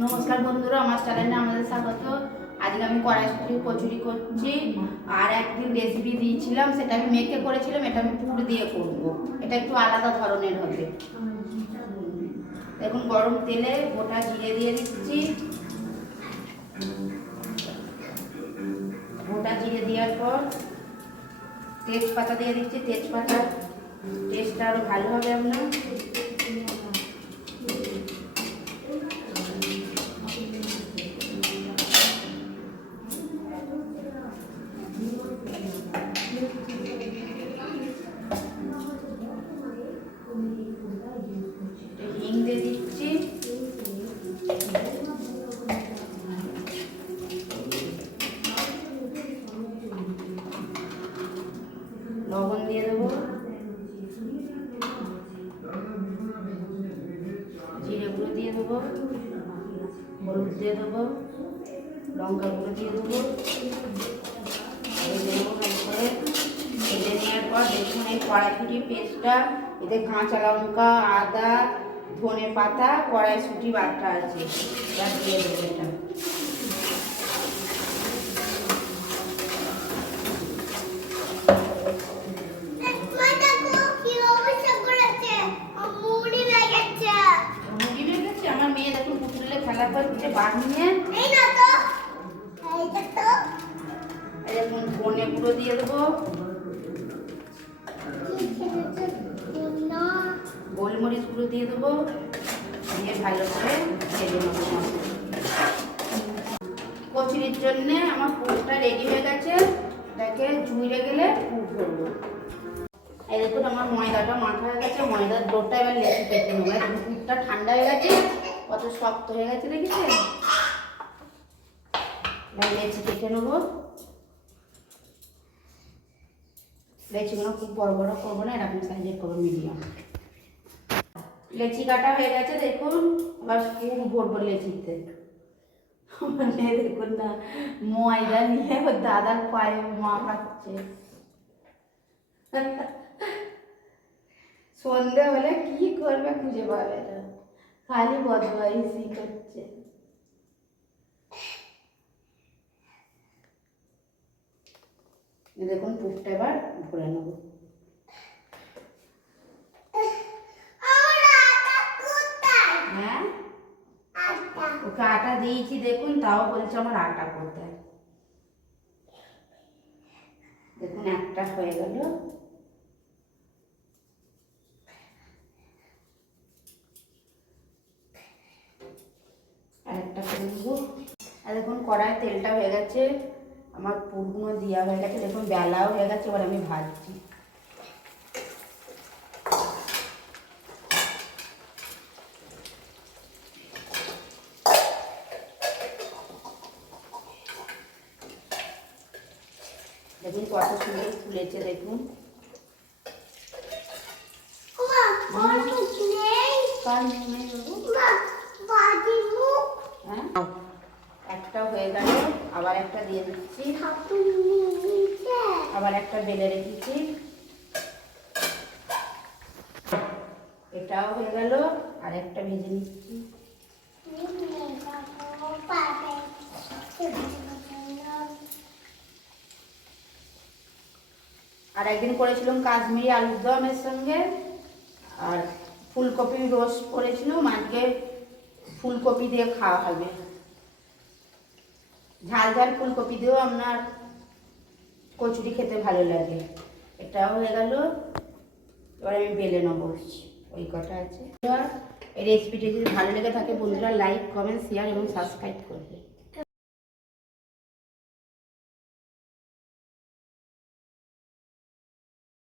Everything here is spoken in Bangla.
নমস্কার বন্ধুরা, আমার চ্যানেলে আমাদের স্বাগত। আজকে আমি কড়াইশুঁটি কচুরি করছি। আর একদিন রেসিপি দিয়েছিলাম, সেটা আমি মেখে করেছিলাম। এটা আমি পুর দিয়ে করব। এটা একটু আলাদা ধরনের হবে। দেখুন, গরম তেলে গোটা জিরে দিয়ে দিচ্ছি। গোটা জিরে দেওয়ার পর তেজপাতা দিয়ে দিচ্ছি। তেজপাতা টেস্টটা আরও ভালো হবে আপনার। হিং দিয়ে দিচ্ছি। লবণ দিয়ে দেবো। জিরে গুঁড়ো দিয়ে দেবো। হলুদ দিয়ে দেবো। লঙ্কা গুঁড়ো দিয়ে দেবো। ভালো করে ভেজে নেওয়ার পর দেখুন, এই কড়াইশুঁটি পেস্টটা, এতে কাঁচা লঙ্কা, আদা, ধনে পাতা, কড়াইশুঁটি বাটা আছে, এটা দিয়ে দেবো। এটা আমার মেয়ে দেখুন পুতুলে খেলা করছে বানিয়ে। দেখুন, ধনে গুঁড়ো দিয়ে দেবো। গোলমরিচ গুঁড়ো দিয়ে দেবো। দিয়ে ভালো করে ভেজে নেবো। কচুরির জন্য আমার পুরটা রেডি হয়ে গেছে। এটাকে ঝুড়ে গেলে পুর করবো। এই দেখুন, আমার ময়দাটা মাখা হয়ে গেছে। ময়দার ডোরটা এবার লেচি কেটে নেবো। পুরটা ঠান্ডা হয়ে গেছে, কত শক্ত হয়ে গেছে দেখেছেন। এবার লেচি কেটে নেবো। লেচিগুলো খুব বড় বড় করবো না, এরকম সাইজের করবো, মিডিয়াম। লেচি কাটা হয়ে গেছে দেখুন। এবার পুর ভরবো লেচিতে। মানে দেখুন না, ময়দা নিয়ে ওর দাদার পায়ে মাখাচ্ছে। সন্ধে হলে কি করবে খুঁজে পাবে না, খালি বদমাইশি করছে। দেখুন, পুরটা এবার ভরে নেব। হ্যাঁ, ওকে আটা দিয়েছি দেখুন, তাও বলছে আমার আটা কোথায়। দেখুন, একটা হয়ে গেল। আরেকটা করে নেবো। আর দেখুন, কড়াই তেলটা হয়ে গেছে, আমার পুরগুলো দেওয়া হয়ে গেছে। দেখুন, বেলাও হয়ে গেছে। এবার আমি ভাজছি। দেখুন কত সুন্দর ফুলেছে। দেখুন, একটা হয়ে গেল, আবার একটা দিয়ে দিচ্ছি। আবার একটা বেলে রেখেছি, এটাও হয়ে গেল। আর একটা ভেজে নিচ্ছি। আর একদিন করেছিলাম কাশ্মীরি আলুর দমের সঙ্গে, আর ফুলকপির রোস্ট করেছিলাম। আজকে ফুলকপি দিয়ে খাওয়া হবে। ঝাল ঝাল ফুলকপি দিয়েও আপনার কচুরি খেতে ভালো লাগে। এটাও হয়ে গেল। এবার আমি বেলে নেবো, ওই কটা আছে। এই রেসিপিটি যদি ভালো লেগে থাকে বন্ধুরা, লাইক, কমেন্ট, শেয়ার এবং সাবস্ক্রাইব করবে।